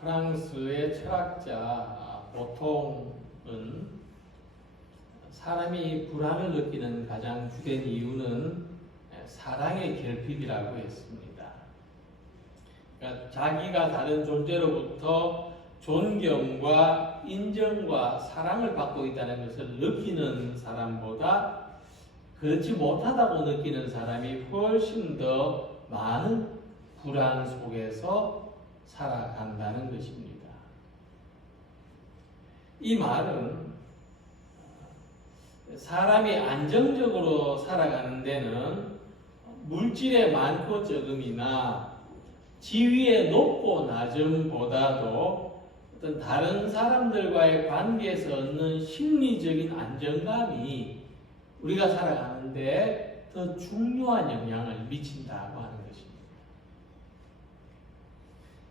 프랑스의 철학자 보통은 사람이 불안을 느끼는 가장 주된 이유는 사랑의 결핍이라고 했습니다. 그러니까 자기가 다른 존재로부터 존경과 인정과 사랑을 받고 있다는 것을 느끼는 사람보다 그렇지 못하다고 느끼는 사람이 훨씬 더 많은 불안 속에서 살아간다는 것입니다. 이 말은 사람이 안정적으로 살아가는 데는 물질의 많고 적음이나 지위의 높고 낮음보다도 어떤 다른 사람들과의 관계에서 얻는 심리적인 안정감이 우리가 살아가는데 더 중요한 영향을 미친다고 하는 것입니다.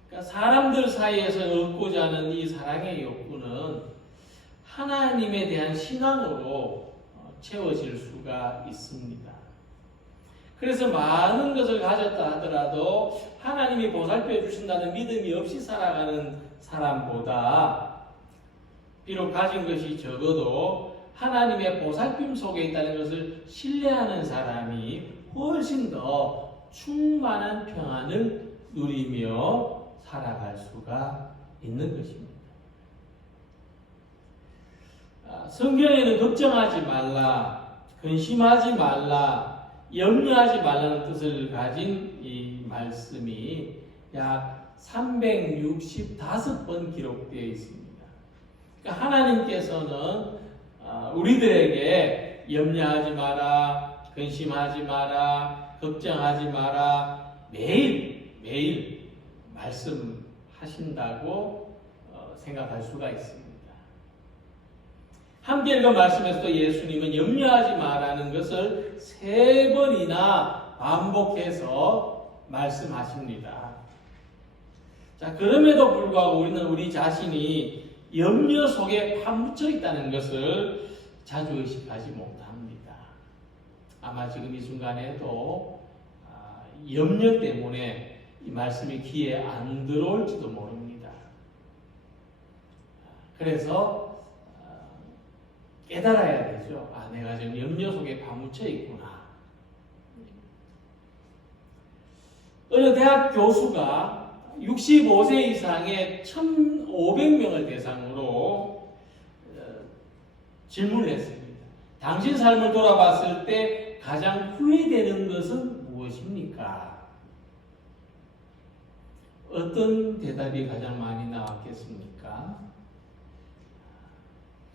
그러니까 사람들 사이에서 얻고자 하는 이 사랑의 욕구는 하나님에 대한 신앙으로 채워질 수가 있습니다. 그래서 많은 것을 가졌다 하더라도 하나님이 보살펴 주신다는 믿음이 없이 살아가는 사람보다 비록 가진 것이 적어도 하나님의 보살핌 속에 있다는 것을 신뢰하는 사람이 훨씬 더 충만한 평안을 누리며 살아갈 수가 있는 것입니다. 성경에는 걱정하지 말라, 근심하지 말라, 염려하지 말라는 뜻을 가진 이 말씀이 약 365번 기록되어 있습니다. 그러니까 하나님께서는 우리들에게 염려하지 마라, 근심하지 마라, 걱정하지 마라 매일 말씀하신다고 생각할 수가 있습니다. 함께 읽은 말씀에서도 예수님은 염려하지 마라는 것을 3번이나 반복해서 말씀하십니다. 자, 그럼에도 불구하고 우리는 우리 자신이 염려 속에 파묻혀 있다는 것을 자주 의식하지 못합니다. 아마 지금 이 순간에도 염려 때문에 이 말씀이 귀에 안 들어올지도 모릅니다. 그래서 깨달아야 되죠. 내가 지금 염려 속에 파묻혀 있구나. 어느 대학 교수가 65세 이상의 1,500명을 대상으로 질문을 했습니다. 당신 삶을 돌아봤을 때 가장 후회되는 것은 무엇입니까? 어떤 대답이 가장 많이 나왔겠습니까?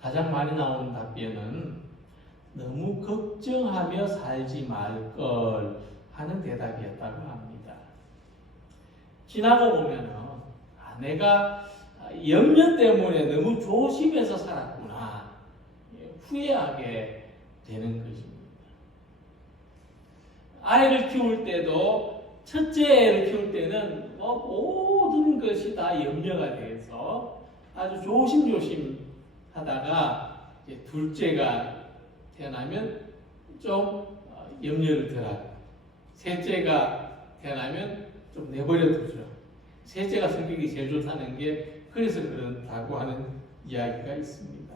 가장 많이 나오는 답변은 너무 걱정하며 살지 말 걸 하는 대답이었다고 합니다. 지나고 보면은 내가 염려 때문에 너무 조심해서 살았구나 후회하게 되는 것입니다. 아이를 키울 때도 첫째 애를 키울 때는 모든 것이 다 염려가 돼서 아주 조심조심 하다가 이제 둘째가 태어나면 좀 염려를 덜하고 셋째가 태어나면 좀 내버려 두죠. 셋째가 성격이 제일 좋다는 게 그래서 그렇다고 하는 이야기가 있습니다.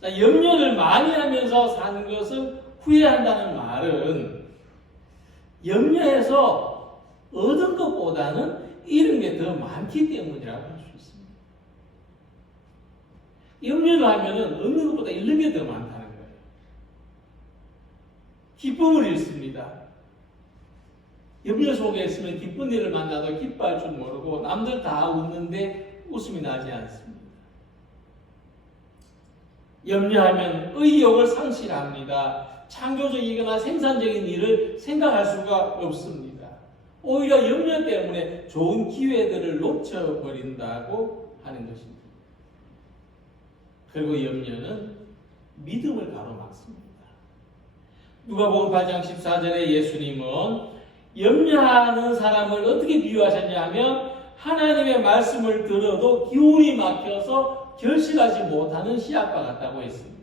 자, 염려를 많이 하면서 사는 것을 후회한다는 말은 염려해서 얻은 것보다는 잃은 게 더 많기 때문이라고 할 수 있습니다. 염려를 하면은 얻는 것보다 잃는 게 더 많다는 거예요. 기쁨을 잃습니다. 염려 속에 있으면 기쁜 일을 만나도 기뻐할 줄 모르고 남들 다 웃는데 웃음이 나지 않습니다. 염려하면 의욕을 상실합니다. 창조적이거나 생산적인 일을 생각할 수가 없습니다. 오히려 염려 때문에 좋은 기회들을 놓쳐버린다고 하는 것입니다. 그리고 염려는 믿음을 가로막습니다. 누가복음 8장 14절에 예수님은 염려하는 사람을 어떻게 비유하셨냐 하면 하나님의 말씀을 들어도 기운이 막혀서 결실하지 못하는 씨앗과 같다고 했습니다.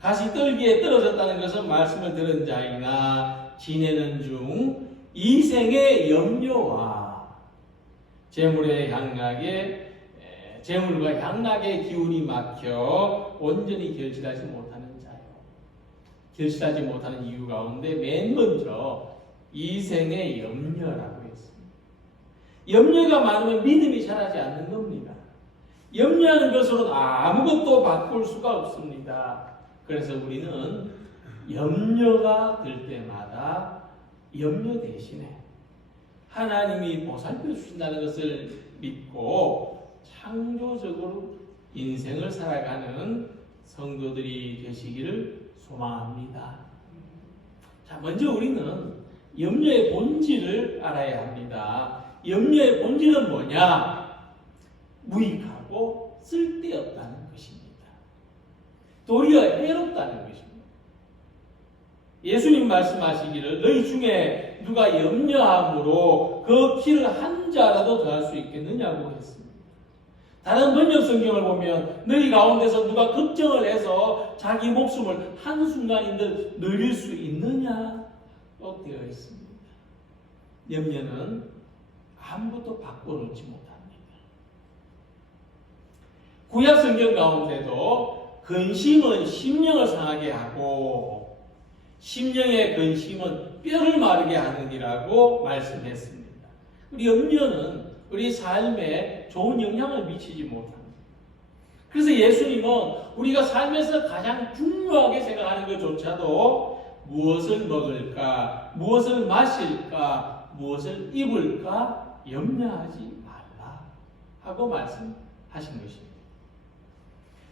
가시떨기에 떨어졌다는 것은 말씀을 들은 자이나 지내는 중 이생의 염려와 재물의 향락에 재물과 향락의 기운이 막혀 온전히 결실하지 못하는 자요. 결실하지 못하는 이유 가운데 맨 먼저 이생의 염려라고 했습니다. 염려가 많으면 믿음이 자라지 않는 겁니다. 염려하는 것으로는 아무것도 바꿀 수가 없습니다. 그래서 우리는 염려가 들 때마다 염려 대신에 하나님이 보살펴 주신다는 것을 믿고 창조적으로 인생을 살아가는 성도들이 되시기를 소망합니다. 자, 먼저 우리는 염려의 본질을 알아야 합니다. 염려의 본질은 뭐냐? 무익하고 쓸데없다는 것입니다. 도리어 해롭다는 것입니다. 예수님 말씀하시기를 너희 중에 누가 염려함으로 그 키를 한 자라도 더할 수 있겠느냐고 했습니다. 다른 번역 성경을 보면 너희 가운데서 누가 걱정을 해서 자기 목숨을 한순간인들 늘릴 수 있느냐고 되어 있습니다. 염려는 아무것도 바꿔놓지 못합니다. 구약 성경 가운데도 근심은 심령을 상하게 하고 심령의 근심은 뼈를 마르게 하느니라고 말씀했습니다. 우리 염려는 우리 삶에 좋은 영향을 미치지 못합니다. 그래서 예수님은 우리가 삶에서 가장 중요하게 생각하는 것조차도 무엇을 먹을까, 무엇을 마실까, 무엇을 입을까 염려하지 말라 하고 말씀하신 것입니다.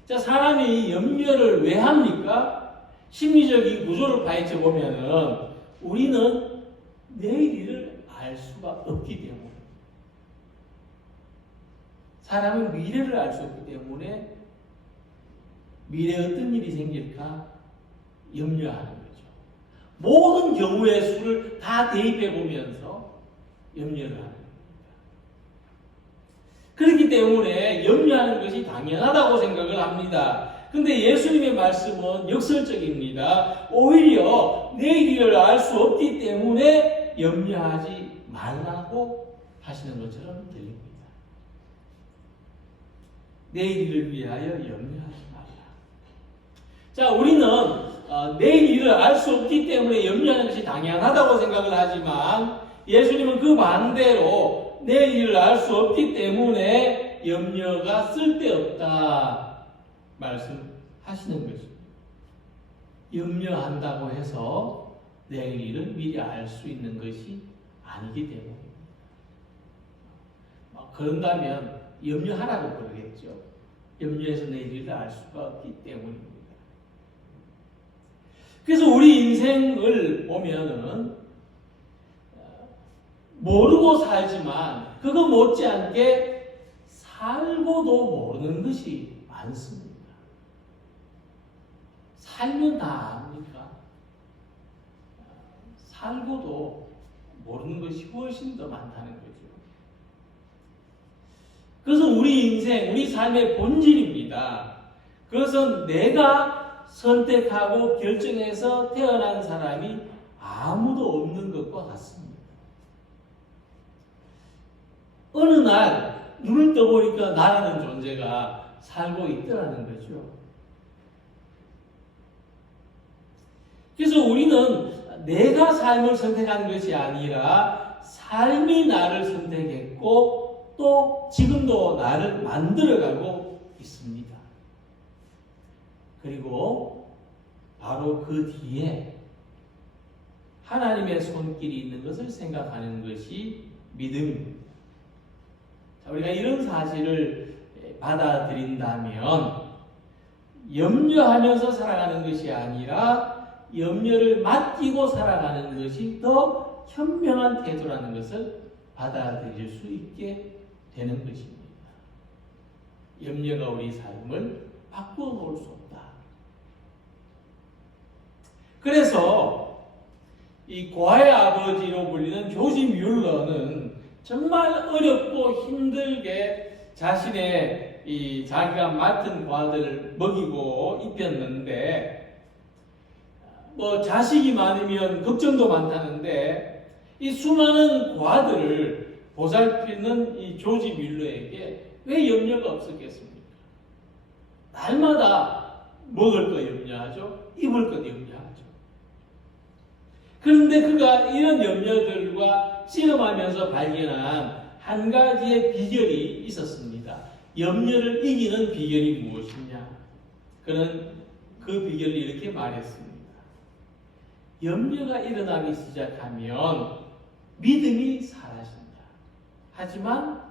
자, 사람이 염려를 왜 합니까? 심리적인 구조를 파헤쳐 보면은 우리는 내일 일을 알 수가 없기 때문에, 사람은 미래를 알 수 없기 때문에 미래에 어떤 일이 생길까 염려하는 거죠. 모든 경우의 수를 다 대입해 보면서 염려를 하는 겁니다. 그렇기 때문에 염려하는 것이 당연하다고 생각을 합니다. 근데 예수님의 말씀은 역설적입니다. 오히려 내일 일을 알 수 없기 때문에 염려하지 말라고 하시는 것처럼 들립니다. 내일 일을 위하여 염려하지 말라. 자, 우리는 내일 일을 알 수 없기 때문에 염려하는 것이 당연하다고 생각을 하지만 예수님은 그 반대로 내일 일을 알 수 없기 때문에 염려가 쓸데없다 말씀하시는 것입니다. 염려한다고 해서 내일 일을 미리 알 수 있는 것이 아니기 때문입니다. 그런다면 염려하라고 그러겠죠. 염려해서 내일 일을 알 수가 없기 때문입니다. 그래서 우리 인생을 보면은 모르고 살지만 그거 못지않게 살고도 모르는 것이 많습니다. 살면 다 압니까? 살고도 모르는 것이 훨씬 더 많다는 거죠. 그것은 우리 인생, 우리 삶의 본질입니다. 그것은 내가 선택하고 결정해서 태어난 사람이 아무도 없는 것과 같습니다. 어느 날 눈을 떠보니까 나라는 존재가 살고 있더라는 거죠. 그래서 우리는 내가 삶을 선택한 것이 아니라 삶이 나를 선택했고 또 지금도 나를 만들어가고 있습니다. 그리고 바로 그 뒤에 하나님의 손길이 있는 것을 생각하는 것이 믿음입니다. 자, 우리가 이런 사실을 받아들인다면 염려하면서 살아가는 것이 아니라 염려를 맡기고 살아가는 것이 더 현명한 태도라는 것을 받아들일 수 있게 되는 것입니다. 염려가 우리 삶을 바꾸어 놓을 수 없다. 그래서 이 고아의 아버지로 불리는 조지 뮬러는 정말 어렵고 힘들게 자신의 자기가 맡은 과들을 먹이고 입혔는데 자식이 많으면 걱정도 많다는데 이 수많은 과들을 보살피는 이 조지 뮬러에게 왜 염려가 없었겠습니까? 날마다 먹을 거 염려하죠. 입을 것 염려하죠. 그런데 그가 이런 염려들과 씨름하면서 발견한 한 가지의 비결이 있었습니다. 염려를 이기는 비결이 무엇이냐? 그는 그 비결을 이렇게 말했습니다. 염려가 일어나기 시작하면 믿음이 사라진다. 하지만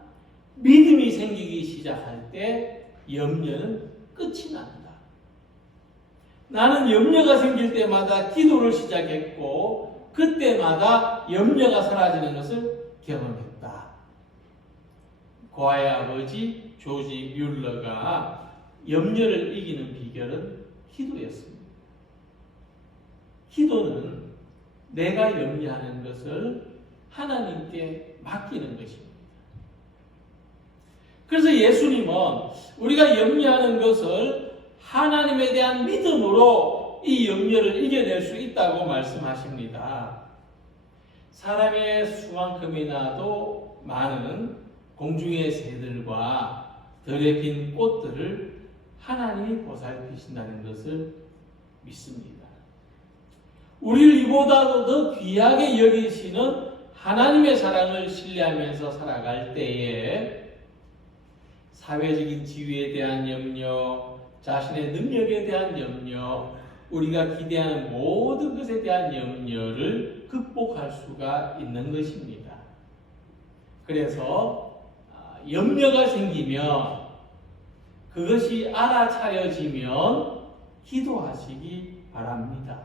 믿음이 생기기 시작할 때 염려는 끝이 난다. 나는 염려가 생길 때마다 기도를 시작했고 그때마다 염려가 사라지는 것을 경험했다. 고아의 아버지 조지 뮬러가 염려를 이기는 비결은 기도였습니다. 기도는 내가 염려하는 것을 하나님께 맡기는 것입니다. 그래서 예수님은 우리가 염려하는 것을 하나님에 대한 믿음으로 이 염려를 이겨낼 수 있다고 말씀하십니다. 사람의 수만큼이나도 많은 공중의 새들과 들에 핀 꽃들을 하나님이 보살피신다는 것을 믿습니다. 우리를 이보다도 더 귀하게 여기시는 하나님의 사랑을 신뢰하면서 살아갈 때에 사회적인 지위에 대한 염려, 자신의 능력에 대한 염려, 우리가 기대하는 모든 것에 대한 염려를 극복할 수가 있는 것입니다. 그래서 염려가 생기면 그것이 알아차려지면 기도하시기 바랍니다.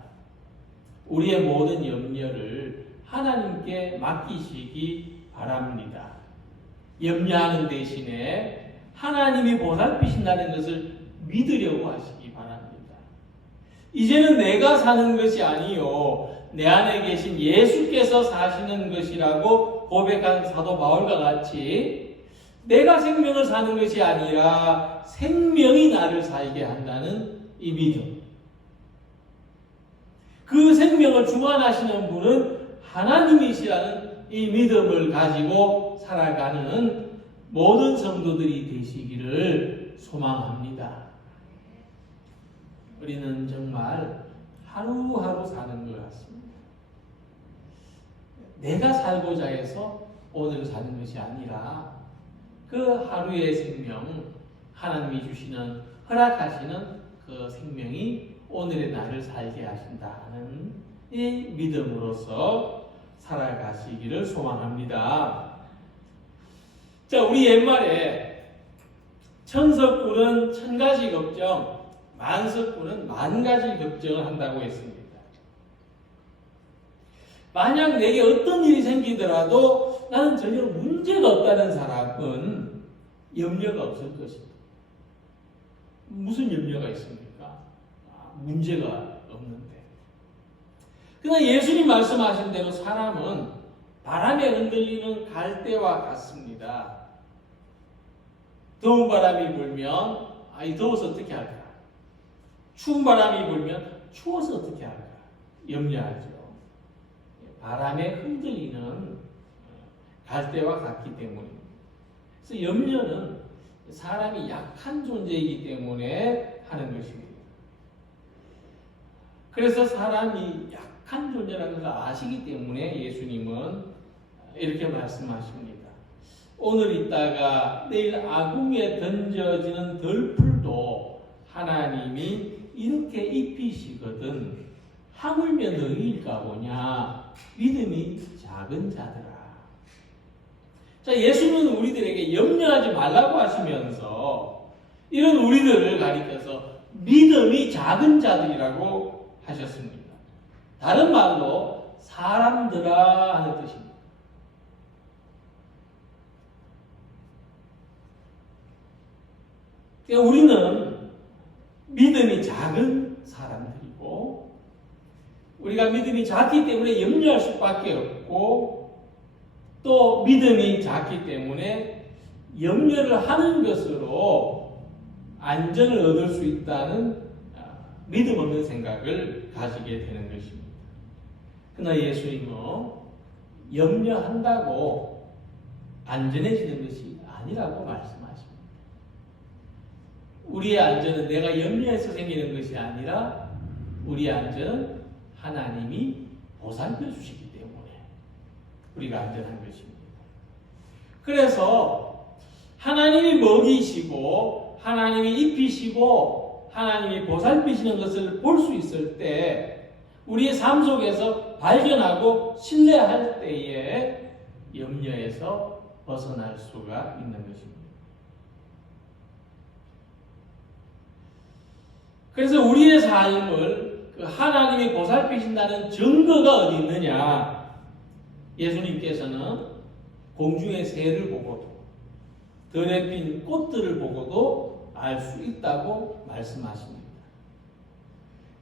우리의 모든 염려를 하나님께 맡기시기 바랍니다. 염려하는 대신에 하나님이 보살피신다는 것을 믿으려고 하시기 바랍니다. 이제는 내가 사는 것이 아니요 내 안에 계신 예수께서 사시는 것이라고 고백한 사도 바울과 같이 내가 생명을 사는 것이 아니라 생명이 나를 살게 한다는 이 믿음. 그 생명을 주관하시는 분은 하나님이시라는 이 믿음을 가지고 살아가는 모든 성도들이 되시기를 소망합니다. 우리는 정말 하루하루 사는 것 같습니다. 내가 살고자 해서 오늘 사는 것이 아니라 그 하루의 생명, 하나님이 주시는, 허락하시는 그 생명이 오늘의 나를 살게 하신다는 이 믿음으로서 살아가시기를 소망합니다. 자, 우리 옛말에 천석군은 천가지 걱정, 만석군은 만가지 걱정을 한다고 했습니다. 만약 내게 어떤 일이 생기더라도 나는 전혀 문제가 없다는 사람은 염려가 없을 것입니다. 무슨 염려가 있습니까? 문제가 없는데. 그러나 예수님 말씀하신 대로 사람은 바람에 흔들리는 갈대와 같습니다. 더운 바람이 불면 더워서 어떻게 할까? 추운 바람이 불면 추워서 어떻게 할까? 염려하죠. 바람에 흔들리는 갈대와 같기 때문입니다. 그래서 염려는 사람이 약한 존재이기 때문에 하는 것입니다. 그래서 사람이 약한 존재라는 것을 아시기 때문에 예수님은 이렇게 말씀하십니다. 오늘 있다가 내일 아궁이에 던져지는 덜풀도 하나님이 이렇게 입히시거든 하물며 너희일까 보냐 믿음이 작은 자들아. 자, 예수님은 우리들에게 염려하지 말라고 하시면서 이런 우리들을 가리켜서 믿음이 작은 자들이라고 하셨습니다. 다른 말로 사람들아 하는 뜻입니다. 그러니까 우리는 믿음이 작은 사람들이고 우리가 믿음이 작기 때문에 염려할 수밖에 없고 또 믿음이 작기 때문에 염려를 하는 것으로 안전을 얻을 수 있다는 믿음 없는 생각을 가지게 되는 것입니다. 그러나 예수님은 염려한다고 안전해지는 것이 아니라고 말씀하십니다. 우리의 안전은 내가 염려해서 생기는 것이 아니라 우리의 안전은 하나님이 보살펴 주시기 때문에 우리가 안전한 것입니다. 그래서 하나님이 먹이시고 하나님이 입히시고 하나님이 보살피시는 것을 볼 수 있을 때 우리의 삶 속에서 발견하고 신뢰할 때에 염려에서 벗어날 수가 있는 것입니다. 그래서 우리의 삶을 하나님이 보살피신다는 증거가 어디 있느냐? 예수님께서는 공중의 새를 보고도 들에 핀 꽃들을 보고도 알 수 있다고 말씀하십니다.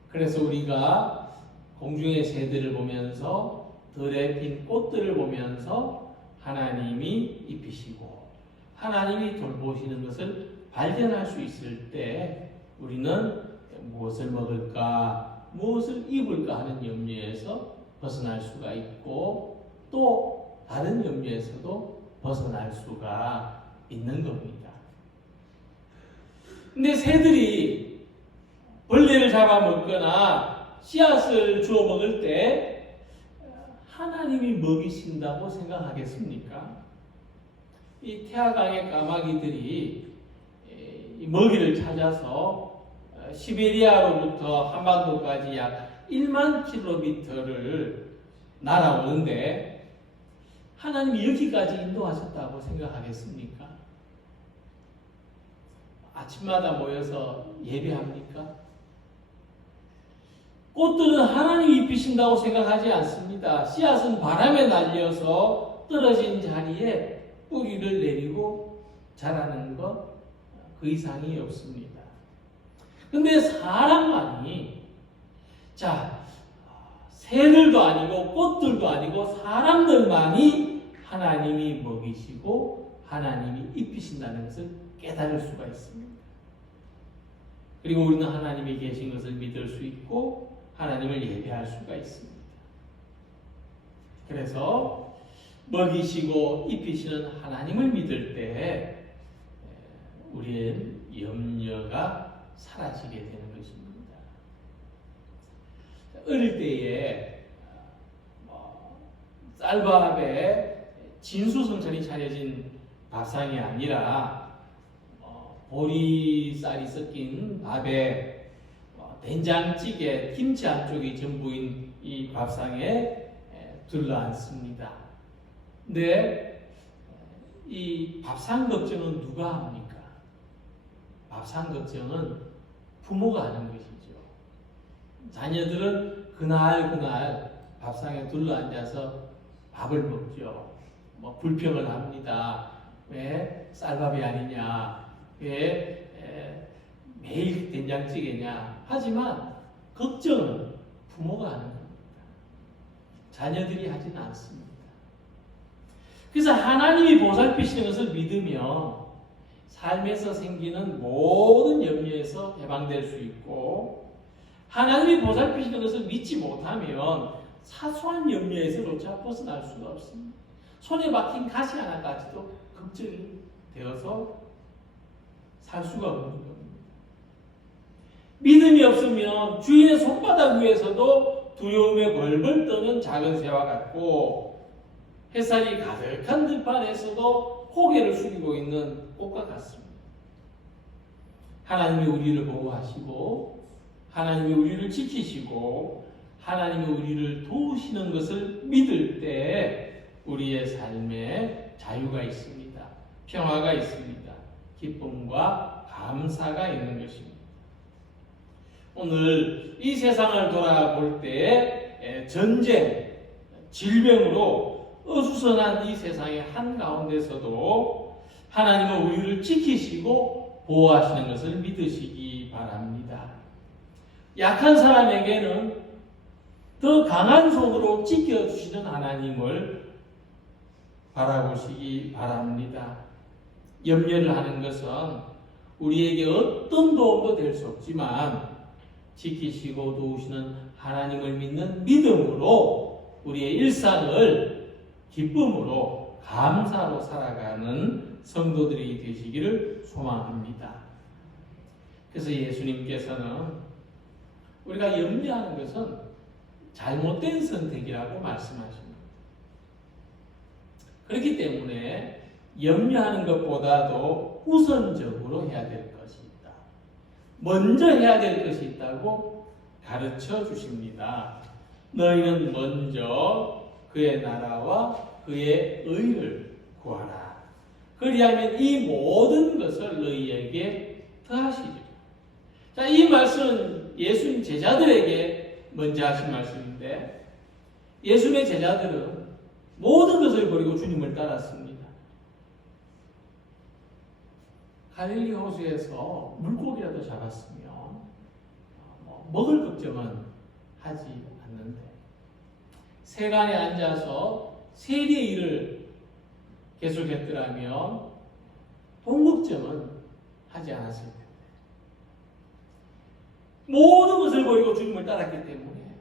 그래서 우리가 공중의 새들을 보면서 들에 핀 꽃들을 보면서 하나님이 입히시고 하나님이 돌보시는 것을 발견할 수 있을 때 우리는 무엇을 먹을까, 무엇을 입을까 하는 염려에서 벗어날 수가 있고 또 다른 염려에서도 벗어날 수가 있는 겁니다. 근데 새들이 벌레를 잡아먹거나 씨앗을 주워 먹을 때 하나님이 먹이신다고 생각하겠습니까? 이 태화강의 까마귀들이 먹이를 찾아서 시베리아로부터 한반도까지 약 1만 킬로미터를 날아오는데 하나님이 여기까지 인도하셨다고 생각하겠습니까? 아침마다 모여서 예배합니까? 꽃들은 하나님이 입히신다고 생각하지 않습니다. 씨앗은 바람에 날려서 떨어진 자리에 뿌리를 내리고 자라는 것 그 이상이 없습니다. 근데 사람만이 새들도 아니고 꽃들도 아니고 사람들만이 하나님이 먹이시고 하나님이 입히신다는 것을 깨달을 수가 있습니다. 그리고 우리는 하나님이 계신 것을 믿을 수 있고 하나님을 예배할 수가 있습니다. 그래서 먹이시고 입히시는 하나님을 믿을 때 우리의 염려가 사라지게 되는 것입니다. 어릴 때에 쌀밥에 진수성찬이 차려진 밥상이 아니라 보리쌀이 섞인 밥에 된장찌개, 김치 안쪽이 전부인 이 밥상에 둘러앉습니다. 근데 이 밥상 걱정은 누가 합니까? 밥상 걱정은 부모가 하는 것이죠. 자녀들은 그날 밥상에 둘러앉아서 밥을 먹죠. 불평을 합니다. 왜 쌀밥이 아니냐? 왜 매일 된장찌개냐? 하지만 걱정은 부모가 하는 겁니다. 자녀들이 하지는 않습니다. 그래서 하나님이 보살피시는 것을 믿으면 삶에서 생기는 모든 염려에서 해방될 수 있고 하나님이 보살피시는 것을 믿지 못하면 사소한 염려에서조차 벗어날 수가 없습니다. 손에 박힌 가시 하나까지도 걱정이 되어서 살 수가 없는 겁니다. 믿음이 없으면 주인의 손바닥 위에서도 두려움에 벌벌 떠는 작은 새와 같고 햇살이 가득한 들판에서도 고개를 숙이고 있는 꽃과 같습니다. 하나님이 우리를 보호하시고 하나님이 우리를 지키시고 하나님이 우리를 도우시는 것을 믿을 때 우리의 삶에 자유가 있습니다. 평화가 있습니다. 기쁨과 감사가 있는 것입니다. 오늘 이 세상을 돌아볼 때 전쟁, 질병으로 어수선한 이 세상의 한가운데서도 하나님은 우리를 지키시고 보호하시는 것을 믿으시기 바랍니다. 약한 사람에게는 더 강한 손으로 지켜주시는 하나님을 바라보시기 바랍니다. 염려를 하는 것은 우리에게 어떤 도움도 될 수 없지만 지키시고 도우시는 하나님을 믿는 믿음으로 우리의 일상을 기쁨으로 감사로 살아가는 성도들이 되시기를 소망합니다. 그래서 예수님께서는 우리가 염려하는 것은 잘못된 선택이라고 말씀하십니다. 그렇기 때문에 염려하는 것보다도 우선적으로 해야 될 것이 있다. 먼저 해야 될 것이 있다고 가르쳐 주십니다. 너희는 먼저 그의 나라와 그의 의를 구하라. 그리하면 이 모든 것을 너희에게 더하시리라. 자, 이 말씀은 예수님 제자들에게 먼저 하신 말씀인데, 예수님의 제자들은 모든 것을 버리고 주님을 따랐습니다. 갈릴리 호수에서 물고기라도 잡았으면 먹을 걱정은 하지 않는데, 세간에 앉아서 세리의 일을 계속했더라면 돈 걱정은 하지 않았을 텐데, 모든 것을 버리고 주님을 따랐기 때문에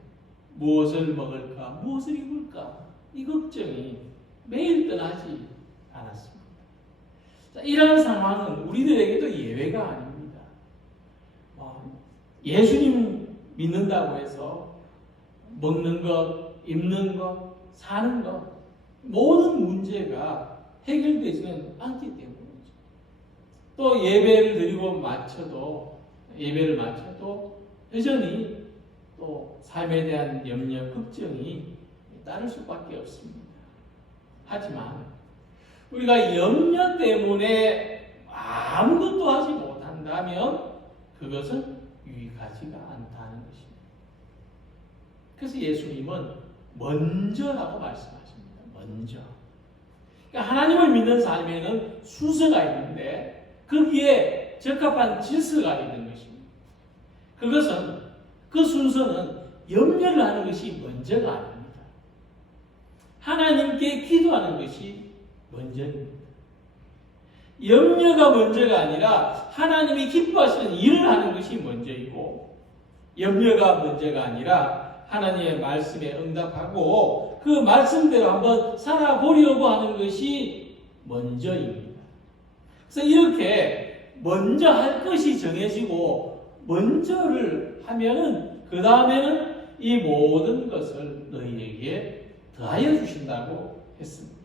무엇을 먹을까, 무엇을 입을까, 이 걱정이 매일 떠나지 않았습니다. 자, 이러한 상황은 우리들에게도 예외가 아닙니다. 예수님 믿는다고 해서 먹는 것, 입는 것, 사는 것, 모든 문제가 해결되지는 않기 때문이죠. 또 예배를 마쳐도 여전히 또 삶에 대한 염려, 걱정이 따를 수밖에 없습니다. 하지만 우리가 염려 때문에 아무것도 하지 못한다면 그것은 유익하지가 않다는 것입니다. 그래서 예수님은 먼저라고 말씀하십니다. 먼저. 그러니까 하나님을 믿는 삶에는 순서가 있는데 거기에 적합한 질서가 있는 것입니다. 그 순서는 염려를 하는 것이 먼저가 아닙니다. 하나님께 기도하는 것이 먼저입니다. 염려가 먼저가 아니라 하나님이 기뻐하시는 일을 하는 것이 먼저이고, 염려가 먼저가 아니라 하나님의 말씀에 응답하고 그 말씀대로 한번 살아보려고 하는 것이 먼저입니다. 그래서 이렇게 먼저 할 것이 정해지고 먼저를 하면은 그 다음에는 이 모든 것을 너희에게 더하여 주신다고 했습니다.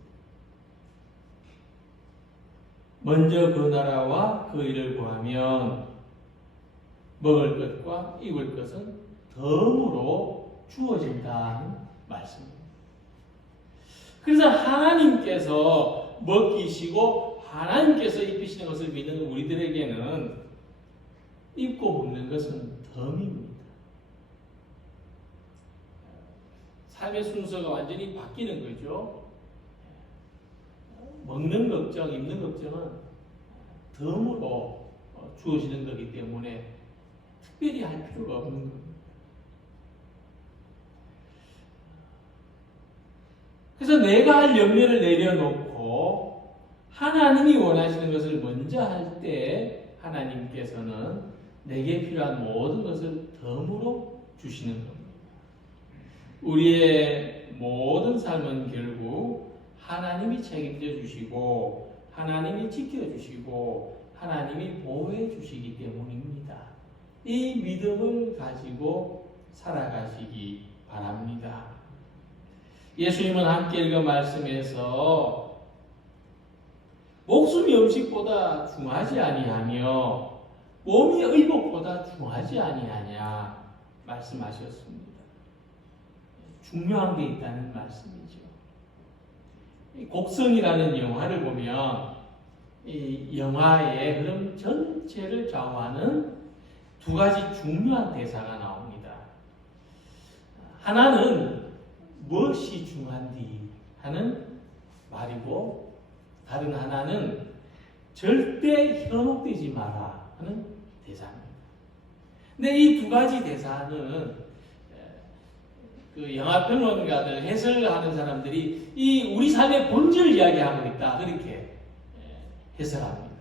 먼저 그 나라와 그 일을 구하면 먹을 것과 입을 것은 덤으로 주어진다는 말씀입니다. 그래서 하나님께서 먹이시고 하나님께서 입히시는 것을 믿는 우리들에게는 입고 먹는 것은 덤입니다. 삶의 순서가 완전히 바뀌는 거죠. 먹는 걱정, 입는 걱정은 덤으로 주어지는 거기 때문에 특별히 할 필요가 없는 겁니다. 그래서 내가 할 염려를 내려놓고 하나님이 원하시는 것을 먼저 할 때 하나님께서는 내게 필요한 모든 것을 덤으로 주시는 겁니다. 우리의 모든 삶은 결국 하나님이 책임져 주시고 하나님이 지켜주시고 하나님이 보호해 주시기 때문입니다. 이 믿음을 가지고 살아가시기 바랍니다. 예수님은 함께 읽은 말씀에서 목숨이 음식보다 중하지 아니하며 몸이 의복보다 중하지 아니하냐 말씀하셨습니다. 중요한 게 있다는 말씀이죠. 곡성이라는 영화를 보면 이 영화의 흐름 전체를 좌우하는 두 가지 중요한 대사가 나옵니다. 하나는 무엇이 중한디 하는 말이고, 다른 하나는 절대 현혹되지 마라 하는 대사입니다. 근데 이 두 가지 대사는 그 영화 평론가들, 해설하는 사람들이 이 우리 삶의 본질을 이야기하고 있다, 그렇게 해석합니다.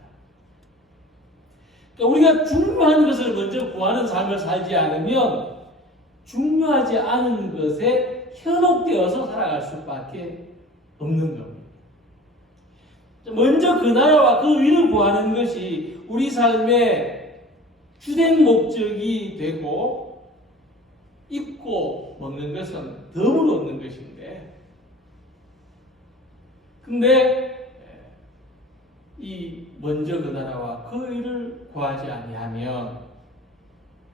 그러니까 우리가 중요한 것을 먼저 구하는 삶을 살지 않으면 중요하지 않은 것에 현혹되어서 살아갈 수밖에 없는 겁니다. 먼저 그 나라와 그 위를 구하는 것이 우리 삶의 주된 목적이 되고 입고 먹는 것은 덤으로 얻는 것인데, 근데 이 먼저 그 나라와 그 위를 구하지 아니하면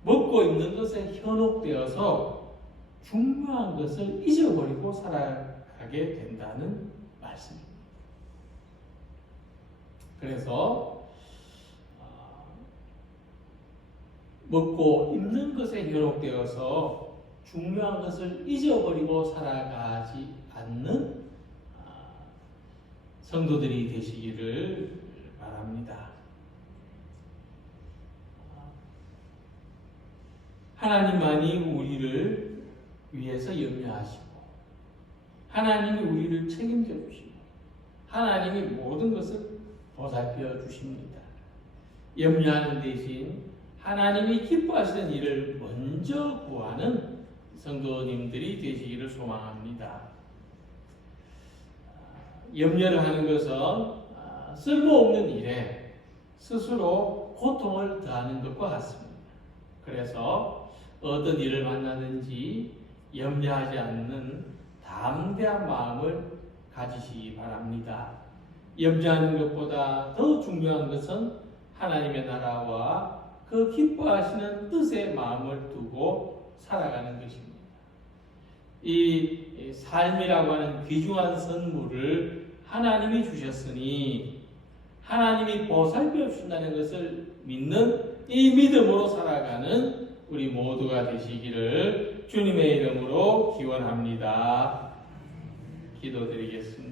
먹고 입는 것에 현혹되어서 중요한 것을 잊어버리고 살아가게 된다는 말씀입니다. 그래서 먹고 입는 것에 현혹되어서 중요한 것을 잊어버리고 살아가지 않는 성도들이 되시기를 바랍니다. 하나님만이 우리를 위해서 염려하시고 하나님이 우리를 책임져 주시고 하나님이 모든 것을 보살펴 주십니다. 염려하는 대신 하나님이 기뻐하시는 일을 먼저 구하는 성도님들이 되시기를 소망합니다. 염려를 하는 것은 쓸모없는 일에 스스로 고통을 더하는 것과 같습니다. 그래서 어떤 일을 만나든지 염려하지 않는 담대한 마음을 가지시기 바랍니다. 염려하는 것보다 더 중요한 것은 하나님의 나라와 그 기뻐하시는 뜻에 마음을 두고 살아가는 것입니다. 이 삶이라고 하는 귀중한 선물을 하나님이 주셨으니 하나님이 보살펴 주신다는 것을 믿는 이 믿음으로 살아가는 우리 모두가 되시기를 주님의 이름으로 기원합니다. 기도드리겠습니다.